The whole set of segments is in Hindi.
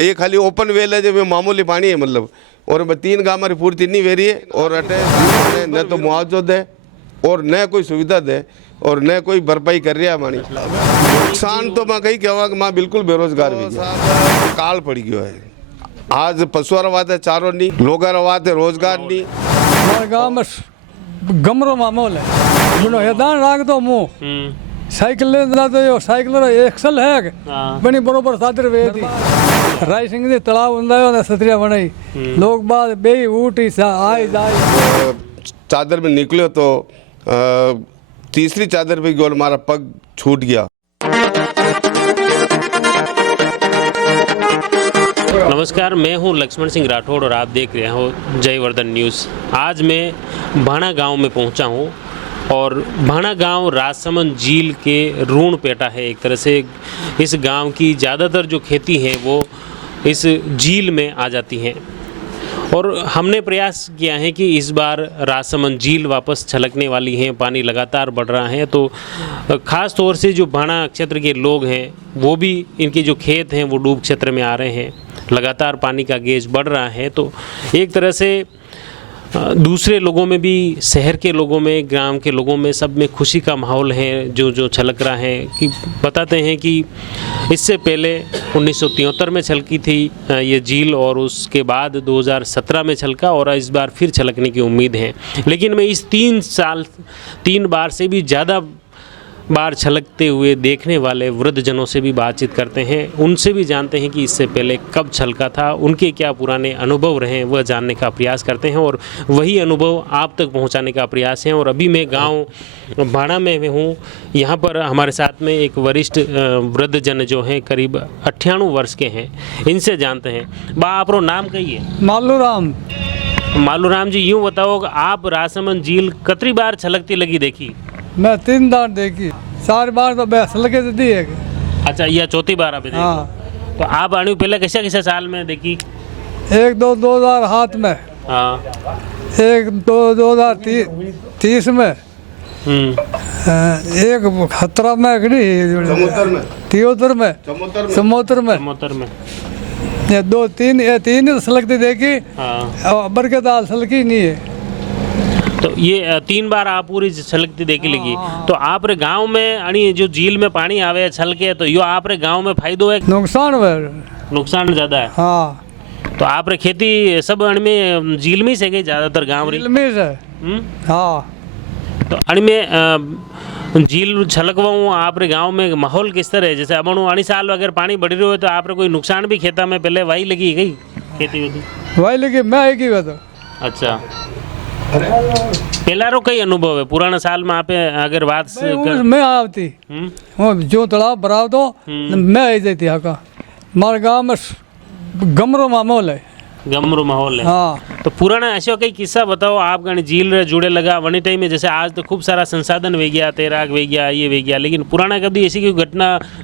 ये खाली ओपन वेल है जो मामूली पानी है मतलब। और 3 गांव हमारी पूर्ति नहीं हो रही है और अटे न तो मुआवजो दे और न कोई सुविधा दे और न कोई भरपाई कर रहा है हमारी। नुकसान तो मैं कही कहवा कि मैं बिल्कुल बेरोजगार भी काल पड़ गयो है। आज पशुआ रवात है चारों नहीं, लोग रवात है रोजगार नहीं। हमारे गाँव में गमरो मामूल है बुनो हैदान राग तो मुँह साइकिल ले तो यो साइकिल एक्सल है बनी बरोबर सादर वे थी राय सिंह ने तलाव उंदायो ने सत्रिया बनाई लोग बाद बे ऊटी आए जाए। चादर में निकलो तो तीसरी चादर पे गोल हमारा पग छूट गया। नमस्कार, मैं हूं लक्ष्मण सिंह राठौड़ और आप देख रहे हो जयवर्धन न्यूज़। आज मैं भाणा गांव में पहुंचा हूं और भाणा गांव राजसमंद झील के ऋण पेटा है। एक तरह से इस गांव की ज़्यादातर जो खेती है वो इस झील में आ जाती हैं और हमने प्रयास किया है कि इस बार राजसमंद झील वापस छलकने वाली है, पानी लगातार बढ़ रहा है। तो ख़ास तौर से जो भाणा क्षेत्र के लोग हैं वो भी इनके जो खेत हैं वो डूब क्षेत्र में आ रहे हैं, लगातार पानी का गेज बढ़ रहा है। तो एक तरह से दूसरे लोगों में भी, शहर के लोगों में, ग्राम के लोगों में, सब में खुशी का माहौल है जो छलक रहा है। कि बताते हैं कि इससे पहले 1973 में छलकी थी ये झील और उसके बाद 2017 में छलका और इस बार फिर छलकने की उम्मीद है। लेकिन मैं इस 3 बार से भी ज़्यादा बार छलकते हुए देखने वाले वृद्धजनों से भी बातचीत करते हैं, उनसे भी जानते हैं कि इससे पहले कब छलका था, उनके क्या पुराने अनुभव रहे वह जानने का प्रयास करते हैं और वही अनुभव आप तक पहुंचाने का प्रयास है। और अभी मैं गांव भाणा में हूं, यहां पर हमारे साथ में एक वरिष्ठ वृद्धजन जो हैं करीब 98 वर्ष के हैं, इनसे जानते हैं। बा आपरो नाम कहिए? मालूराम जी, यूँ बताओ कि आप राजसमंद झील कितनी बार छलकती लगी देखी? मैं 3 बार देखी, 4 बार तो बस लगे दी है। अच्छा, यह चौथी बार आप हाँ। तो आप आने पहले कैसे साल में देखी? 2000 हाथ में, हाँ। 2030 में, एक खतरा में समुद्र में ये 2-3 सलगती देखी। हाँ। बरकदार सलकी नहीं है। तो ये 3 बार आप पूरी छलकती देखी लगी। तो आप रे गांव में अणी जो झील में पानी आवे छलके तो यो आप रे गांव में फायदो है? नुकसान ज्यादा है। हाँ। तो आप रे खेती सब अण में झील में से गई ज्यादातर गांव री? झील में से। हाँ। तो अण में झील छलकवाऊँ आप रे गांव में माहौल किस तरह है? जैसे अब अणी साल अगर पानी बढ़ रही हो तो आप रे कोई नुकसान भी खेता में पहले वाही लगी गई खेती होती? वाही लगी मैं एक ही तो। अच्छा, पहला रो कई अनुभव है पुराना साल में आप अगर बात मैं आवती जो तालाब भराव तो मैं आई जाती आका। हमारे गाँव में गमरो माहौल है। गमरो माहौल है। हाँ। तो पुराना ऐसा कई किस्सा बताओ आप झील रे जुड़े लगा वनी टाइम में। जैसे आज तो खूब सारा संसाधन वे गया, तैराक वे गया, ये वे गया, लेकिन पुराना कभी ऐसी कोई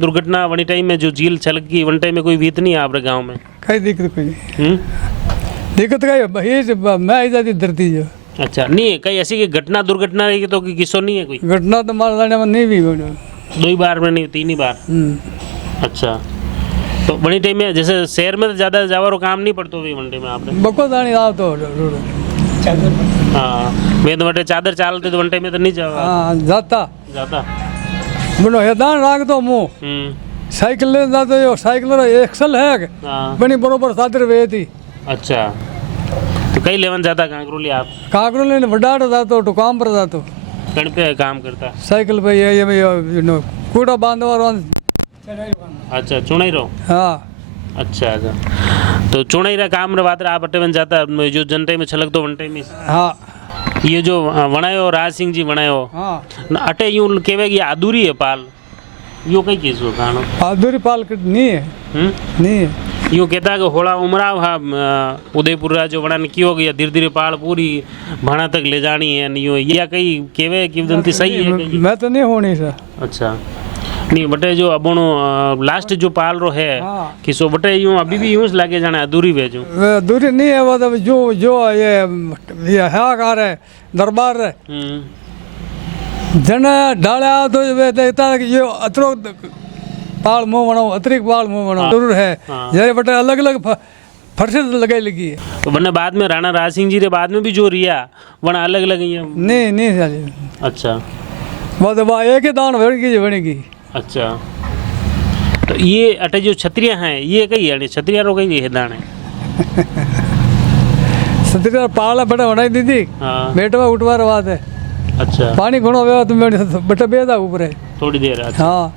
दुर्घटना वनी टाइम में जो झील छलक गई वन टाइम में कोई बीत नहीं है आप गाँव में? कई दिक्कत कोई नहीं। दिक्कत कहीं मैं आई जाती धरती जो। अच्छा, नहीं है कहीं ऐसी घटना दुर्घटना रही तो किस्सो नहीं है कोई? घटना तो मार जाने में नहीं भी 2 बार में नहीं 3 ही बार। अच्छा, तो बड़ी टाइम में जैसे शहर में तो ज़्यादा जावारो काम नहीं पड़तो भी वन टाइम में आपने? बको दानी आओ तो हाँ, मैं तो बटे चादर चालते तो वन टाइम में तो नहीं जावा। हाँ, जाता बुनो हैदान राग तो मुँह साइकिल ले जाते यो साइकिल एक्सल है बनी बरोबर सादर वे थी। अच्छा, तो कई लेवन जाता कांकरोली आप? कांकरोली ने वडाड़ जातो तो काम पर जातो। कण पे काम करता? साइकिल पे ये कूड़ा बांधवा। अच्छा, चुनाई रहो। हाँ। अच्छा, तो चुनाई रा काम रे बात आप अटे बन जाता जो जनते में छलक तो वनटे में। हाँ। ये जो वणायो राज सिंह जी वणायो। हाँ। अटे यूं केवे की अधूरी है पाल, यो कई चीज हो गानो? अधूरी पाल नहीं है। नहीं है। यूँ कहता है कि होड़ा उमराव हाँ उदयपुर जो वड़ा ने क्यों गया धीरे धीरे पाल पूरी भाणा तक ले जानी है नहीं या कई केवे की दंती सही है? मैं तो नहीं होनी सर। अच्छा, नहीं बटे जो अब लास्ट जो पाल रो है कि सो बटे यूँ अभी भी यूँ लागे जाना अधूरी वे जो? अधूरी नहीं है वो तो जो ये हाकार है दरबार है जन डाला तो वे देखता है कि ये अतरो पाल मुँह बनाओ अतिरिक्त पाल मुँह बनाओ जरूर है जरे बटे अलग अलग फरसे लगाई लगी है तो वरना बाद में राणा राज सिंह जी रे बाद में भी जो रिया वरना अलग अलग ही है। नहीं साली अच्छा बस एक ही दान बनेगी। अच्छा तो ये अटे जो छतरियाँ हैं ये कई है छतरियाँ रो कई है दाने सतरी पाला बड़ा बनाई दीदी हाँ बेटवा उठवा बात है। अच्छा पानी घणो व्यो तुम बटे बेदा ऊपर है थोड़ी देर अच्छा। हाँ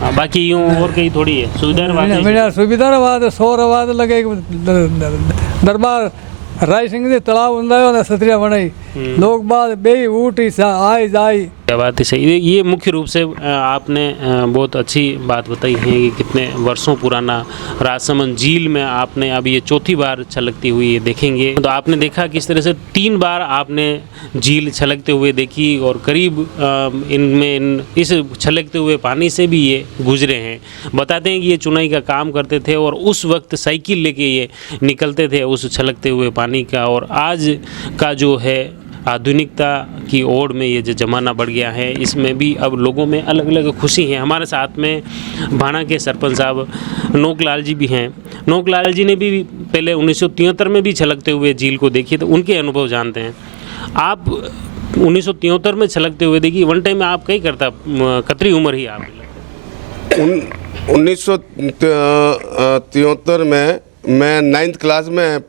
हाँ बाकी यूँ और कहीं थोड़ी है सुविधा मेरा सुविधा रवाद 100 रवाद लगे दरबार राय सिंह जी तालाब उंदा सतरिया बनाई लोग बाद बे ऊटी आई जाई। क्या बात है सही ये मुख्य रूप से आपने बहुत अच्छी बात बताई है कि कितने वर्षों पुराना राजसमंद झील में आपने अब ये चौथी बार छलकती हुई देखेंगे। तो आपने देखा किस तरह से 3 बार आपने झील छलकते हुए देखी और करीब इस छलकते हुए पानी से भी ये गुजरे हैं। बताते हैं कि ये चुनाई का काम करते थे और उस वक्त साइकिल लेके ये निकलते थे उस छलकते हुए पानी का। और आज का जो है आधुनिकता की ओर में ये जो ज़माना बढ़ गया है इसमें भी अब लोगों में अलग अलग खुशी है। हमारे साथ में भाणा के सरपंच साहब नोकलाल जी भी हैं। नोकलाल जी ने भी पहले 1973 में भी छलकते हुए झील को देखी तो उनके अनुभव जानते हैं। आप 1973 में छलकते हुए देखी वन टाइम में आप कहीं करता कतरी उम्र ही आप 1973 में मैं 9th क्लास में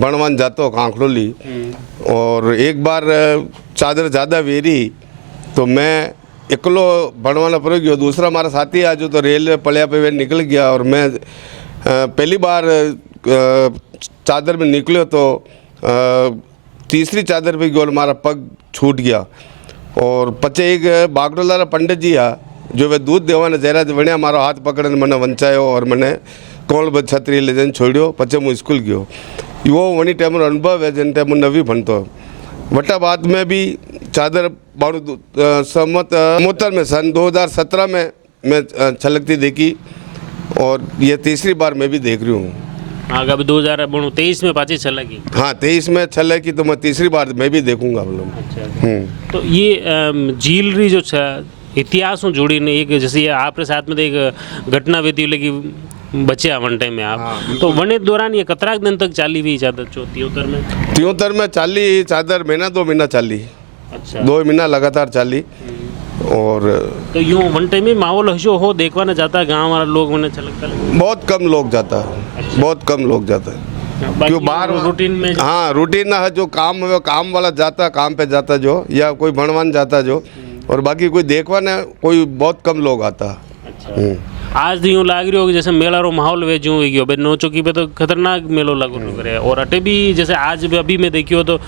बनवान जाता हूँ कांकड़ोली और एक बार चादर ज़्यादा वेरी तो मैं इकलो बनवाना पड़ गया। दूसरा हमारा साथी आज तो रेल पलिया पे वे निकल गया और मैं पहली बार चादर में निकलो तो तीसरी चादर पे गोल हमारा पग छूट गया। और पचे एक बागडोला पंडित जी आ जो वे दूध देवाने जरा वणिया मारो हाथ पकड़ने मैंने वंचायो और मैंने कोण छतरी ले जन छोड़ो पचे मुझे स्कूल गयो। वो वही टाइम अनुभव है जिन टाइम नवी भणतो वटा बाद में भी चादर बारू समोतर में सन 2017 में मैं छलकती देखी और ये तीसरी बार मैं भी देख रही हूँ। हाँ कभी 2023 में पाची छलकी। हाँ 23 में छलकी तो मैं तीसरी बार मैं भी देखूंगा मतलब। अच्छा तो ये झील री जो इतिहास में जुड़ी ने एक जैसे आपके साथ में एक घटना वेती लगी बचे वन टाइम में आप तो वने दौरान ये कतरा दिन तक चाली हुई चादर 73 में चाली चादर महीना 2 महीना चाली। अच्छा 2 महीना लगातार चाली। और तो यूँ वन टाइम में माहौल हशो हो देखवाना जाता गाँव वाला लोग मैंने छलकता बहुत कम लोग जाता है। अच्छा। बहुत कम लोग जाता है क्यों बाहर रूटीन में हाँ रूटीन है जो काम है काम वाला जाता काम पे जाता जो या कोई भणवान जाता जो और बाकी कोई देखवाना कोई बहुत कम लोग आता। अच्छा आज तो यूँ लाग रही होगी जैसे मेला रो माहौल वे जो हो भाई नौ चौकी पे तो खतरनाक मेलो लागू करे और अटे भी जैसे आज भी अभी मैं देखी हो तो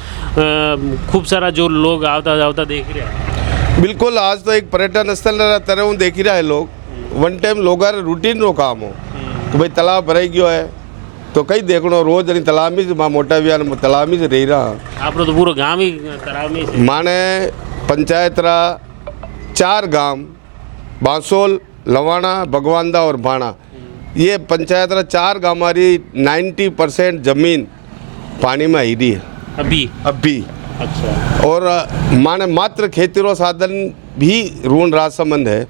खूब सारा जो लोग आवता जावता देख रहे हैं। बिल्कुल आज तो एक पर्यटन स्थल तरह हूँ देख रहा है लोग वन टाइम लोग रूटीन रो काम हो तो भाई तालाब भराई गयो है तो कई देखो रोज तालाब में माँ मोटा भी तालाब में रही रहा आप तो पूरा गाँव ही तालाब में माने पंचायत रहा 4 गांव बांसोल लवाना भगवानदा और भाणा ये पंचायत रहा 4 गांव हमारी 90% जमीन पानी में आई रही है अभी। अच्छा और माने मात्र खेती रो साधन भी ऋण राजसमंद है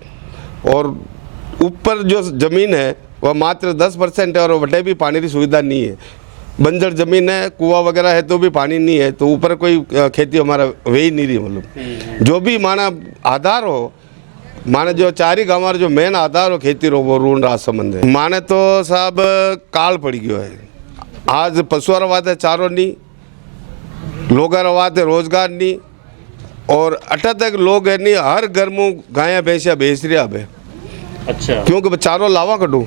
और ऊपर जो जमीन है वह मात्र 10% है और वटे भी पानी की सुविधा नहीं है। बंजर जमीन है कुआ वगैरह है तो भी पानी नहीं है तो ऊपर कोई खेती हमारा वे ही नहीं रही मतलब जो भी माना आधार हो माने जो 4 ही गाँव जो मेन आधार हो खेती रो वो ऋण राजसमंद है। माने तो साहब काल पड़ गयो है आज पशुआ रवात है चारों नहीं लोग रवात है रोजगार नहीं और अटा तक लोग है नहीं हर घर में गाया भैंसिया बेच रहा है। अच्छा क्योंकि चारों लावा कटू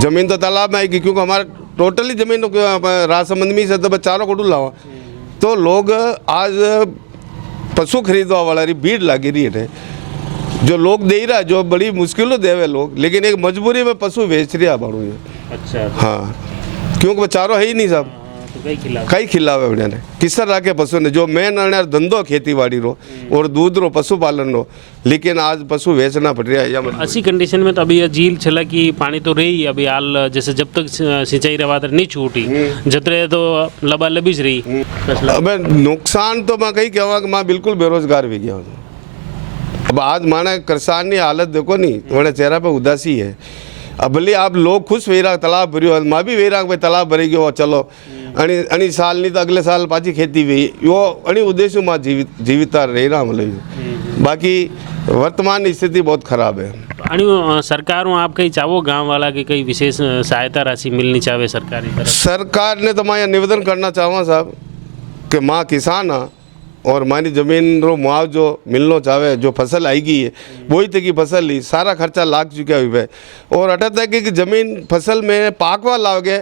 जमीन तो तालाब में आएगी क्योंकि हमारा टोटली जमीन राजसमंद में से तो चारों कटू लावा तो लोग आज पशु खरीदवा वाला भीड़ लगी रही है जो लोग दे रहा जो बड़ी मुश्किल देवे लोग लेकिन एक मजबूरी में पशु बेच रहा बाड़ू ये। अच्छा हाँ क्योंकि चारों है ही नहीं साहब कई खिलावे बढ़िया ने किसर राखे पशु ने जो मेन धंधो खेती बाड़ी रो और दूध रो पशुपालन रो लेकिन आज पशु बेचना पड़ रहा है या मतलब ऐसी कंडीशन में तो अभी झील छला की पानी तो रही अभी हाल जैसे जब तक सिंचाई रवातर नहीं छूटी जतरे तो लबालबी रही। अब नुकसान तो मैं कहीं कहवा मैं बिल्कुल बेरोजगार भी गया अब आज माने किसान की हालत देखो नहीं तुम्हारे चेहरा पे उदासी है अब भले आप लोग खुश वेरा तालाब भरियो मां भी वेरा भाई तालाब भरी गयो चलो अणी साल नहीं तो अगले साल पाची खेती हुई यो अणी उद्देश्य मां जीविता रही रहा मतलब बाकी वर्तमान स्थिति बहुत खराब है। आणि सरकारों आप कहीं चाहो गांव वाला की कई विशेष सहायता राशि मिलनी चाहे सरकारी तरफ? सरकार ने तो मैं निवेदन करना चाहूँ साहब कि माँ किसान है और मारी जमीन रो मुआवजो मिलना चाहे जो फसल आएगी है वही तक की फसल ही सारा खर्चा लाग चुका हुआ है और अटा तक की जमीन फसल में पाकवा लाओगे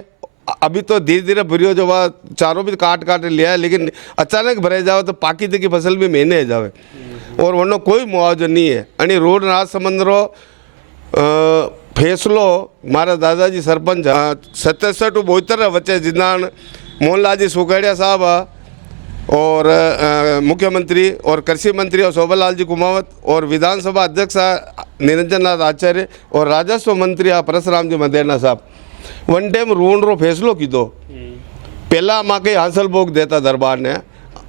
अभी तो धीरे धीरे भरियो जो वह चारों भी काट लिया है लेकिन अचानक भरे जाओ तो पाकी तक की फसल भी महीने जावे और वरना कोई मुआवजा नहीं है। आणि रोड राजसमंद रो फैसलो मारा दादाजी सरपंच 77-72 वच्चे जिन्नान मोहनलाल जी सुखेड़िया साहब और मुख्यमंत्री और कृषि मंत्री और शोभालाल जी कुमावत और विधानसभा अध्यक्ष निरंजन नाथ आचार्य और राजस्व मंत्री परसराम जी मदेना साहब वन टाइम ऋण रो फैसलो कीधो पहला माँ के हासिल भोग देता दरबार ने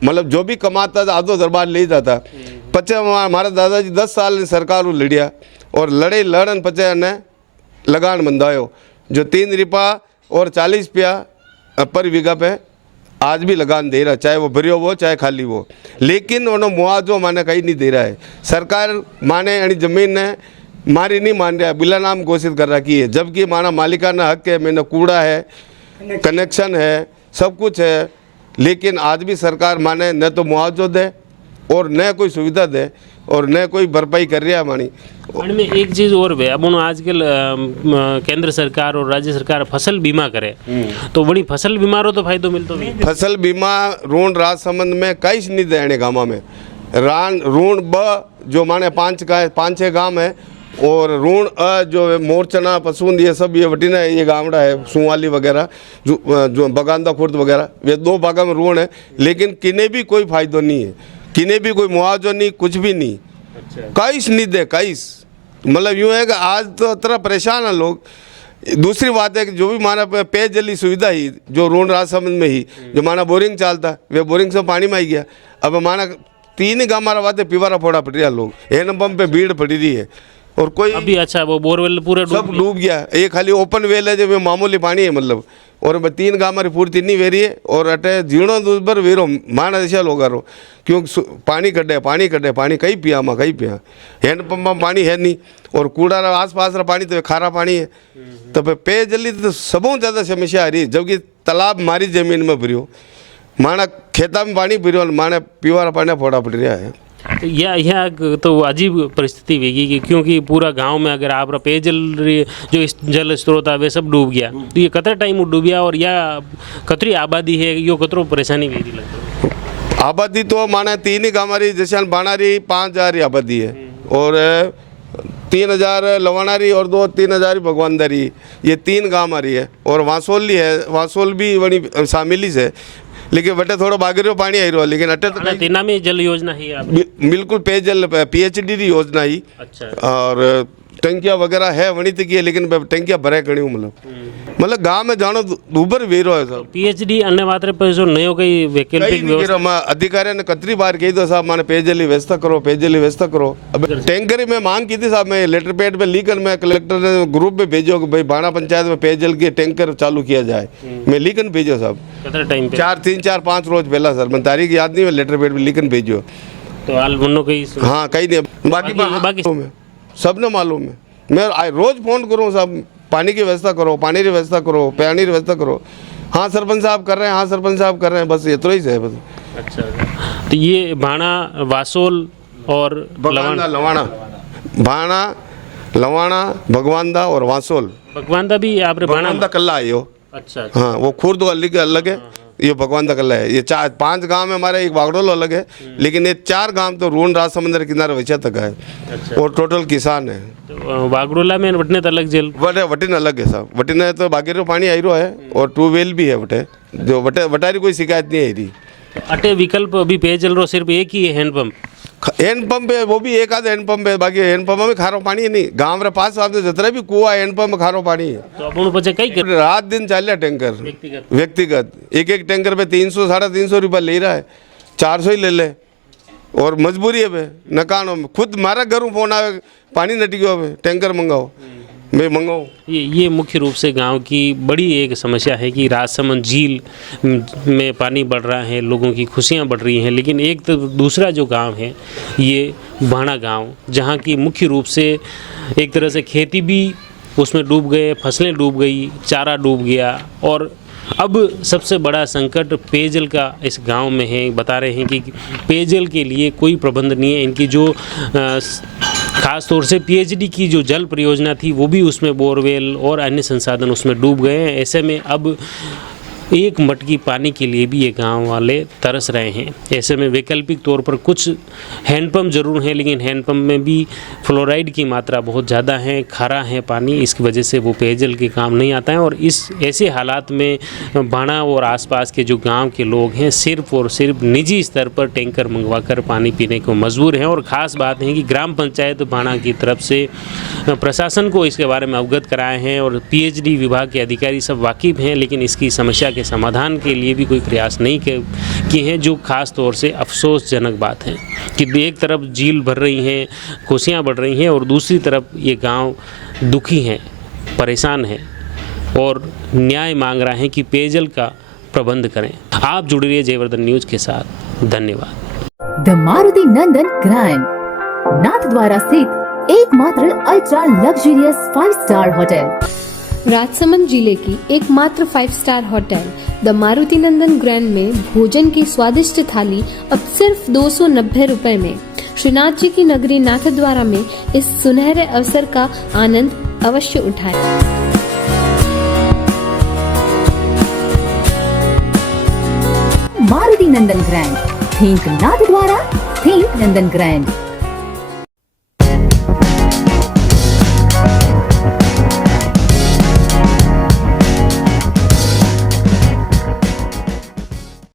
मतलब जो भी कमाता था आधो दरबार ले जाता पचे हमारा दादाजी 10 साल सरकार लड़िया और लड़े लड़न पचे ने लगान बंधायो जो 3 रुपया और 40 रुपया पर बीघा पे आज भी लगान दे रहा चाहे वो भरियो वो चाहे खाली वो लेकिन उन्होंने मुआवजो माने कहीं नहीं दे रहा है। सरकार माने यानी जमीन ने मारी नहीं मान रहा बिला नाम घोषित कर रखी है जबकि माना मालिकाना हक है मैंने कूड़ा है कनेक्शन है सब कुछ है लेकिन आज भी सरकार माने न तो मुआवजो दे और न कोई सुविधा दे और न कोई भरपाई कर रहा है मानी। आणि में एक चीज़ और है अब आजकल केंद्र सरकार और राज्य सरकार फसल बीमा करे तो बड़ी फसल बीमा रो तो फायदो मिलतो भी फसल बीमा ऋण राजसमंद में कई नहीं देने गाँव में ऋण जो माने 5-6 गांव है और ऋण जो मोरचना पसून ये सब ये वटीना ये गावड़ा है सुवाली वगैरह जो बगांदा खुर्द वगैरह ये 2 भागा में ऋण है लेकिन किन्हें भी कोई फायदो नहीं है किन्हें भी कोई मुआवजा नहीं कुछ भी नहीं। अच्छा। काइस नहीं दे काइस मतलब यूँ है कि आज तो तरह परेशान है लोग। दूसरी बात है कि जो भी माना पेयजल सुविधा ही जो ऋण राजसमंद में ही जो माना बोरिंग चलता वे बोरिंग से पानी में आई गया अब माना 3 गाँव मारा बात पीवारा फोड़ा पड़ रहा लोग हैंडपम्प पे भीड़ पड़ी रही है और कोई अभी अच्छा वो बोरवेल पूरा सब डूब गया ये खाली ओपन वेल है जो मामूली पानी है मतलब और 3 गाँव हमारी पूर्ति नहीं वेरी है और अटे जीणो दूसर वेरो माना दिशा लोग रो क्योंकि पानी कटे कहीं पिया माँ कहीं पिया हैंडपम्प में पानी है नहीं और कूड़ा आस पास रा पानी तो खारा पानी है तो पेयजल तो सबों ज़्यादा समस्या आ रही जबकि तालाब मारी जमीन में भरियो माना खेता में पानी भरियो माना पीवारा पानी फोड़ा पड़ रहा है। यह तो अजीब परिस्थिति होगी कि क्योंकि पूरा गांव में अगर आप पेयजल जो जल स्रोत है वे सब डूब गया तो ये कतरा टाइम डूब गया और या कतरी आबादी है यो कतरो परेशानी हुई लगता आबादी तो माने 3 ही गाँव हमारी जैसे बाणारी 5000 आबादी है और 3000 लवाणारी और 2-3 भगवानदारी ये 3 गाँव हमारी है और वासोली है वासोल भी बड़ी शामिल ही है लेकिन बटे थोड़ा बागरियो पानी आई रहा लेकिन अटे तो तेना में जल योजना ही बिल्कुल पेयजल PHD की योजना ही। अच्छा। और टंकिया वगैरह है वनी तक है लेकिन टंकिया भरे कड़ी मतलब गांव में जानो दूबर वेरो है सब PHD अन्य मात्रा पर जो नयो कई वैकल्पिक व्यवस्था अधिकारी ने कतरी बार कही तो साहब माने पेयजल व्यवस्था करो अब टैंकर में मांग की थी साहब मैं लेटर पैड पे लिखकर मैं कलेक्टर ने ग्रुप में भेजो कि भाई बाणा पंचायत में पेयजल के टैंकर चालू किया जाए मैं लिखकर भेजो साहब कितना टाइम 3-4-5 रोज पहला सर मैं तारीख याद नहीं मैं लेटर पैड पे लिखकर भेजो तो हाल मनो कहीं हाँ कहीं नहीं बाकी सब ने मालूम है मैं रोज फोन करूँ साहब पानी की व्यवस्था करो पानी की व्यवस्था करो पानी की व्यवस्था करो हाँ सरपंच साहब कर रहे हैं हाँ सरपंच साहब कर रहे हैं बस ये तो ही है बस। अच्छा तो ये भाणा वासोल और लवाणा भाणा लवाणा भगवानदा और वासोल भगवानदा भी आप भगवानदा कल्ला है यो। अच्छा हाँ वो खुर्द अलग है ये भगवानदा कल्ला है ये 4-5 गांव में हमारे एक वागड़ोल अलग है लेकिन ये 4 गांव तो ऋण राजसमंद किनारे वैसे तक है। अच्छा। और टोटल किसान है तो वागड़ोला में वटने अलग जेल वटिन अलग है साहब वटिन तो बागेरो पानी आई रहा है और ट्यूबवेल भी है वटे जो वटारी कोई शिकायत नहीं आई रही। अटे विकल्प अभी पेयजल रो सिर्फ एक ही है हैंडपम्प है वो भी एक आध हैंडपम्प है बाकी हैंडपम्प में खारो पानी है नहीं गाँव रे पास आप जितना भी कुआ हैंडपम्प में खारो पानी है तो अपन पचे कई रात दिन चल टैंकर व्यक्तिगत एक टैंकर पे 300-350 रुपया ले रहा है 400 ही ले ले और मजबूरी है नकानो में खुद मारा घरों फोन आवे पानी नटी गयो टैंकर मंगाओ मैं मंगाऊँ। ये मुख्य रूप से गांव की बड़ी एक समस्या है कि राजसमंद झील में पानी बढ़ रहा है, लोगों की खुशियां बढ़ रही हैं, लेकिन एक तो दूसरा जो गांव है ये भाणा गांव, जहां की मुख्य रूप से एक तरह से खेती भी उसमें डूब गए, फसलें डूब गई, चारा डूब गया और अब सबसे बड़ा संकट पेयजल का इस गांव में है। बता रहे हैं कि पेयजल के लिए कोई प्रबंध नहीं है। इनकी जो खास तौर से पीएचडी की जो जल परियोजना थी वो भी उसमें बोरवेल और अन्य संसाधन उसमें डूब गए हैं। ऐसे में अब एक मटकी पानी के लिए भी ये गांव वाले तरस रहे हैं। ऐसे में वैकल्पिक तौर पर कुछ हैंडपम्प ज़रूर हैं, लेकिन हैंडपम्प में भी फ्लोराइड की मात्रा बहुत ज़्यादा है, खारा है पानी, इसकी वजह से वो पेयजल के काम नहीं आता है। और इस ऐसे हालात में भाणा और आसपास के जो गांव के लोग हैं सिर्फ और सिर्फ निजी स्तर पर टैंकर मंगवाकर पानी पीने को मजबूर हैं। और ख़ास बात है कि ग्राम पंचायत भाणा की तरफ से प्रशासन को इसके बारे में अवगत कराए हैं और पीएचडी विभाग के अधिकारी सब वाकिफ़ हैं, लेकिन इसकी समस्या के समाधान के लिए भी कोई प्रयास नहीं किए हैं, जो खास तौर से अफसोसजनक बात है कि एक तरफ झील भर रही हैं, खुशियाँ बढ़ रही हैं और दूसरी तरफ ये गांव दुखी हैं, परेशान हैं और न्याय मांग रहे हैं कि पेयजल का प्रबंध करें। आप जुड़ रहिए जयवर्धन न्यूज़ के साथ। धन्यवाद। The Maruti Nandan grand Nathdwara स्थित एकमात्र ultra luxurious 5 star hotel, Rajsamand जिले की एकमात्र 5 star hotel the Maruti Nandan grand में भोजन की स्वादिष्ट थाली अब सिर्फ 290 रुपए में। श्रीनाथ जी की नगरी नाथद्वारा में इस सुनहरे अवसर का आनंद अवश्य उठाएं। मारुति नंदन ग्रैंड, थिंक नाथद्वारा, थिंक नंदन ग्रैंड।